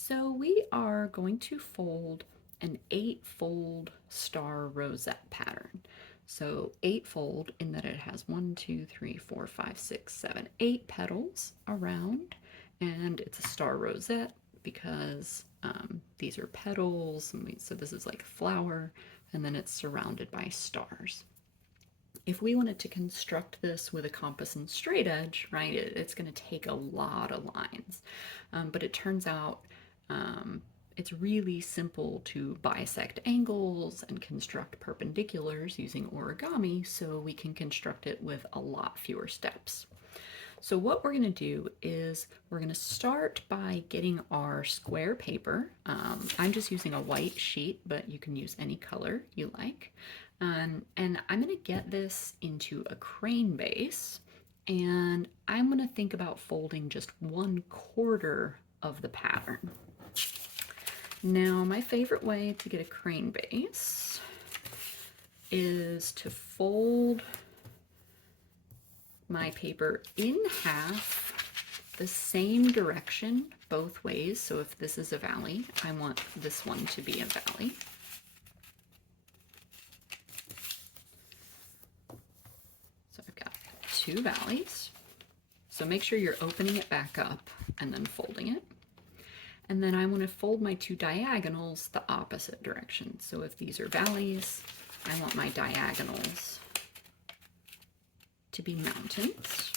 So we are going to fold an 8-fold star rosette pattern. So 8-fold in that it has 1, 2, 3, 4, 5, 6, 7, 8 petals around, and it's a star rosette because these are petals, and so this is like a flower, and then it's surrounded by stars. If we wanted to construct this with a compass and straight edge, right, it's going to take a lot of lines. But it turns out it's really simple to bisect angles and construct perpendiculars using origami, so we can construct it with a lot fewer steps. So what we're going to do is we're going to start by getting our square paper. I'm just using a white sheet, but you can use any color you like. And I'm going to get this into a crane base, and I'm going to think about folding just 1/4 of the pattern. Now, my favorite way to get a crane base is to fold my paper in half the same direction both ways. So if this is a valley, I want this one to be a valley. So I've got 2 valleys. So make sure you're opening it back up and then folding it. And then I want to fold my 2 diagonals the opposite direction. So if these are valleys, I want my diagonals to be mountains.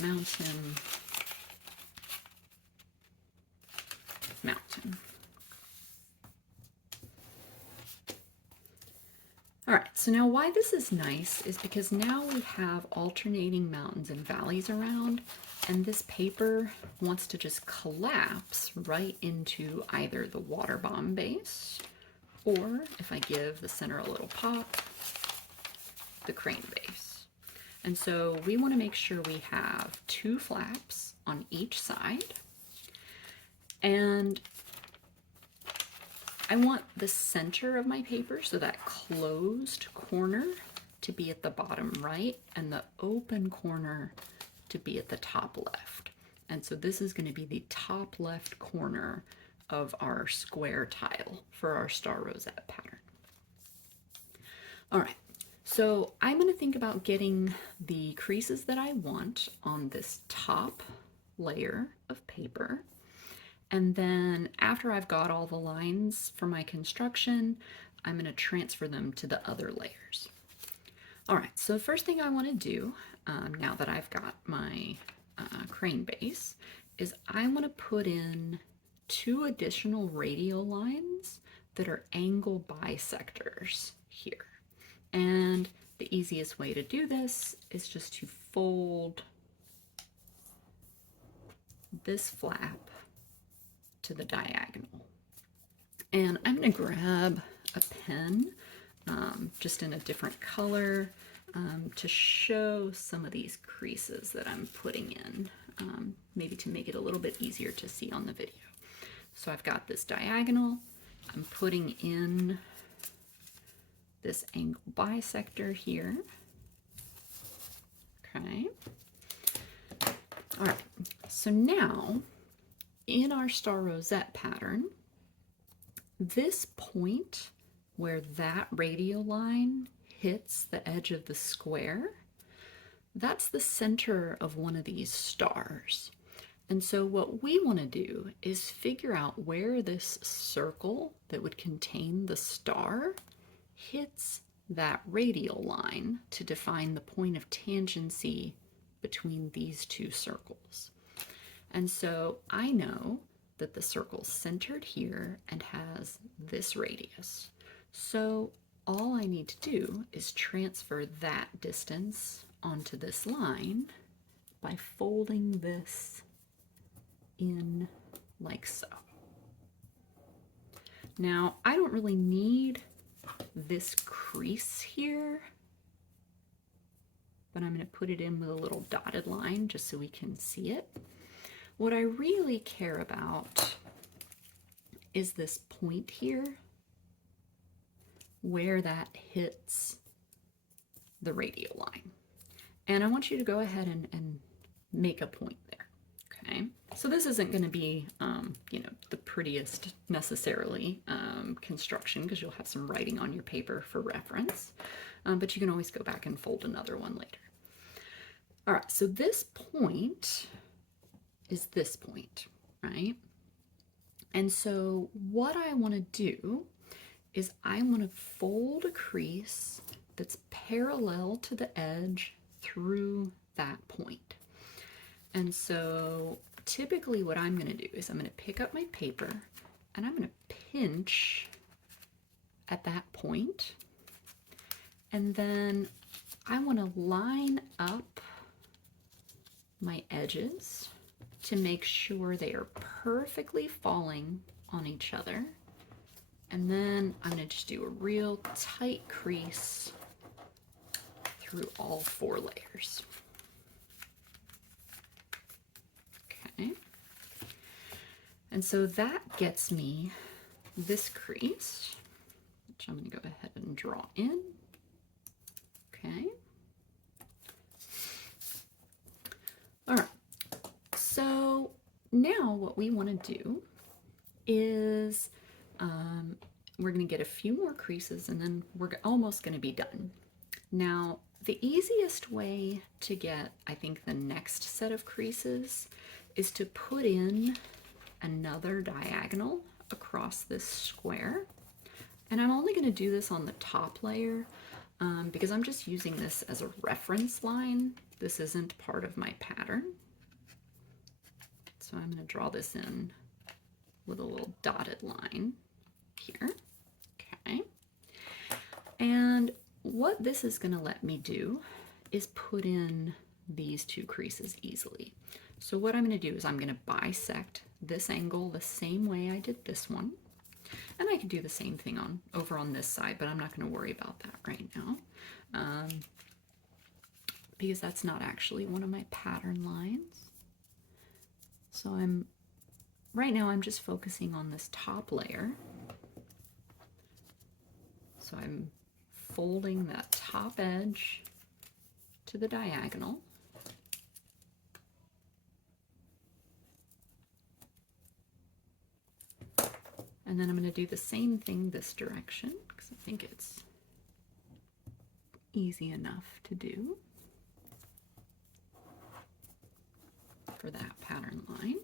Mountain, mountain. All right, so now why this is nice is because now we have alternating mountains and valleys around, and this paper wants to just collapse right into either the water bomb base, or if I give the center a little pop, the crane base. And so we want to make sure we have 2 flaps on each side, and I want the center of my paper, so that closed corner, to be at the bottom right and the open corner to be at the top left. And so this is going to be the top left corner of our square tile for our star rosette pattern. All right, so I'm going to think about getting the creases that I want on this top layer of paper. And then after I've got all the lines for my construction, I'm going to transfer them to the other layers. All right, so the first thing I want to do, now that I've got my crane base, is I want to put in 2 additional radial lines that are angle bisectors here. And the easiest way to do this is just to fold this flap to the diagonal. And I'm going to grab a pen, just in a different color, to show some of these creases that I'm putting in, maybe to make it a little bit easier to see on the video. So I've got this diagonal, I'm putting in this angle bisector here. Okay. All right, so now in our star rosette pattern, this point where that radial line hits the edge of the square, that's the center of one of these stars. And so what we want to do is figure out where this circle that would contain the star hits that radial line to define the point of tangency between these 2 circles. And so I know that the circle's centered here and has this radius. So all I need to do is transfer that distance onto this line by folding this in like so. Now, I don't really need this crease here, but I'm going to put it in with a little dotted line just so we can see it. What I really care about is this point here, where that hits the radial line. And I want you to go ahead and make a point there. Okay, so this isn't going to be, you know, the prettiest necessarily construction, because you'll have some writing on your paper for reference, but you can always go back and fold another one later. All right, so this point is this point, right? And so what I want to do is I want to fold a crease that's parallel to the edge through that point. And so typically what I'm going to do is I'm going to pick up my paper and I'm going to pinch at that point. And then I want to line up my edges to make sure they are perfectly falling on each other. And then I'm going to just do a real tight crease through all 4 layers. Okay. And so that gets me this crease, which I'm going to go ahead and draw in. Okay. All right. So now what we want to do is we're going to get a few more creases and then we're almost going to be done. Now, the easiest way to get, I think, the next set of creases is to put in another diagonal across this square. And I'm only going to do this on the top layer because I'm just using this as a reference line. This isn't part of my pattern. So I'm going to draw this in with a little dotted line here. Okay. And what this is going to let me do is put in these 2 creases easily. So what I'm going to do is I'm going to bisect this angle the same way I did this one. And I can do the same thing over on this side, but I'm not going to worry about that right now because that's not actually one of my pattern lines. So right now I'm just focusing on this top layer. So I'm folding that top edge to the diagonal. And then I'm going to do the same thing this direction because I think it's easy enough to do for that pattern line.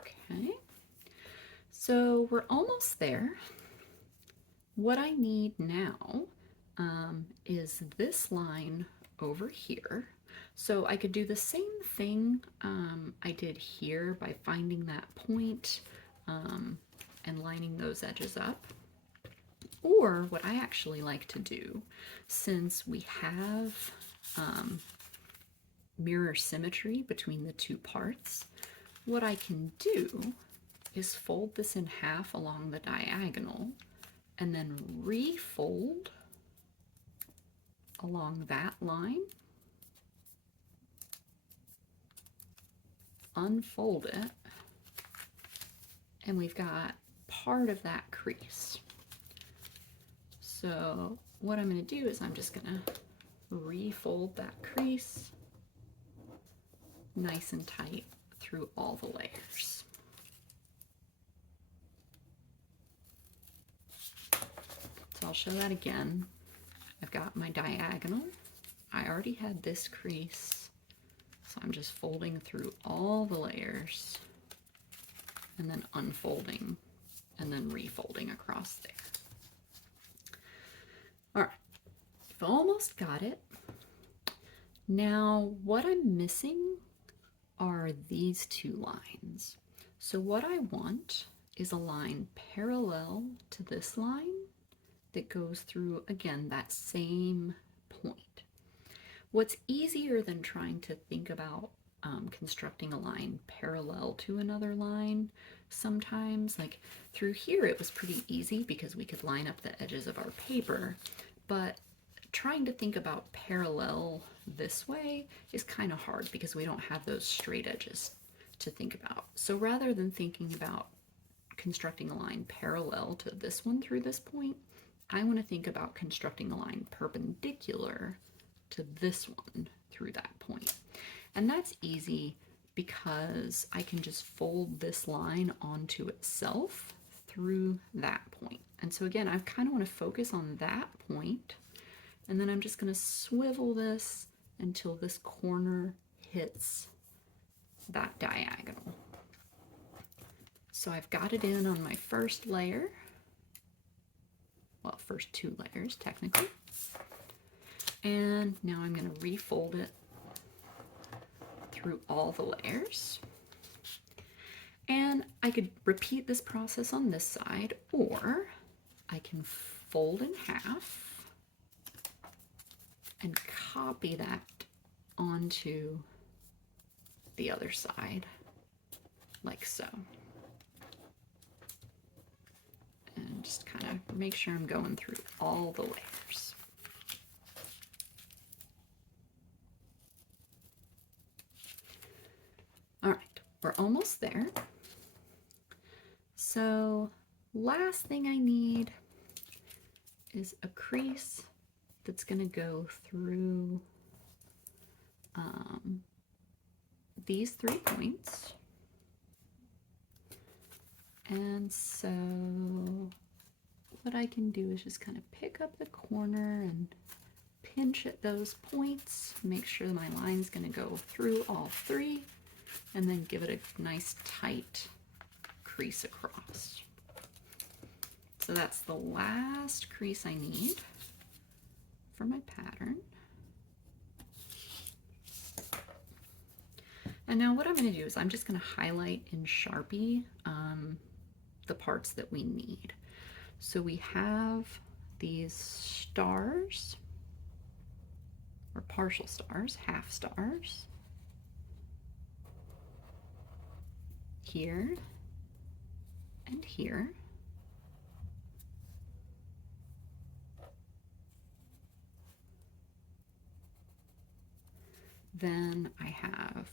Okay, so we're almost there. What I need now is this line over here. So I could do the same thing I did here by finding that point and lining those edges up. Or what I actually like to do, since we have mirror symmetry between the 2 parts, what I can do is fold this in half along the diagonal and then refold along that line, unfold it, and we've got part of that crease. So what I'm going to do is I'm just going to refold that crease nice and tight through all the layers. So I'll show that again. I've got my diagonal. I already had this crease, so I'm just folding through all the layers and then unfolding and then refolding across there. All right, I've almost got it. Now what I'm missing are these 2 lines. So what I want is a line parallel to this line that goes through, again, that same point. What's easier than trying to think about constructing a line parallel to another line, sometimes, like through here it was pretty easy because we could line up the edges of our paper, but trying to think about parallel this way is kind of hard because we don't have those straight edges to think about. So rather than thinking about constructing a line parallel to this one through this point, I want to think about constructing a line perpendicular to this one through that point. And that's easy because I can just fold this line onto itself through that point. And so again, I kind of want to focus on that point, and then I'm just going to swivel this until this corner hits that diagonal. So I've got it in on my first layer. Well, first 2 layers technically. And now I'm going to refold it through all the layers. And I could repeat this process on this side, or I can fold in half and copy that onto the other side, like so. And just kind of make sure I'm going through all the layers. All right, we're almost there. So last thing I need is a crease that's going to go through these 3 points. And so what I can do is just kind of pick up the corner and pinch at those points, make sure my line's going to go through all 3, and then give it a nice tight crease across. So that's the last crease I need for my pattern. And now what I'm going to do is I'm just going to highlight in Sharpie the parts that we need. So we have these stars, or partial stars, half stars, here and here. Then I have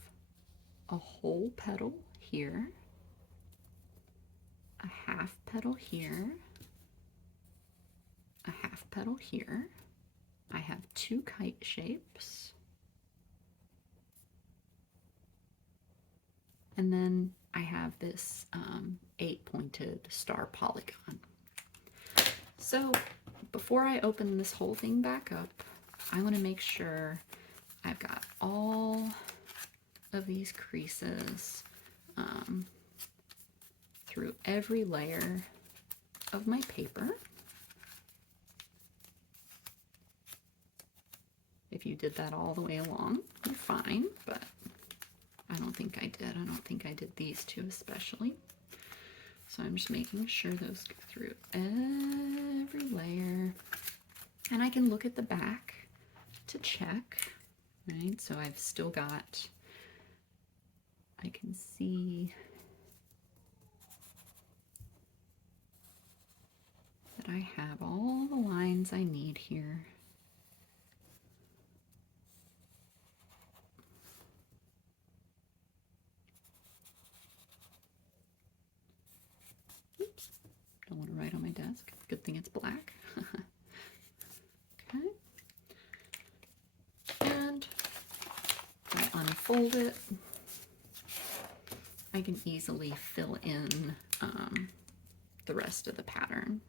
a whole petal here, a half petal here, a half petal here. I have 2 kite shapes. And then I have this 8-pointed star polygon. So before I open this whole thing back up, I want to make sure I've got all of these creases through every layer of my paper. If you did that all the way along, you're fine, but I don't think I did. I don't think I did these 2 especially. So I'm just making sure those go through every layer. And I can look at the back to check, right? So I've still got, I can see that I have all the lines I need here. Oops, don't want to write on my desk. Good thing it's black. Okay. And I'll unfold it. I can easily fill in the rest of the pattern,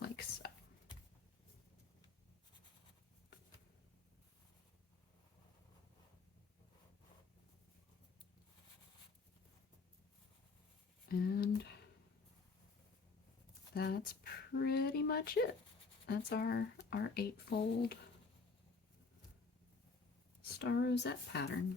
like so. And that's pretty much it. That's our 8-fold star rosette pattern.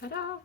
Ta-da!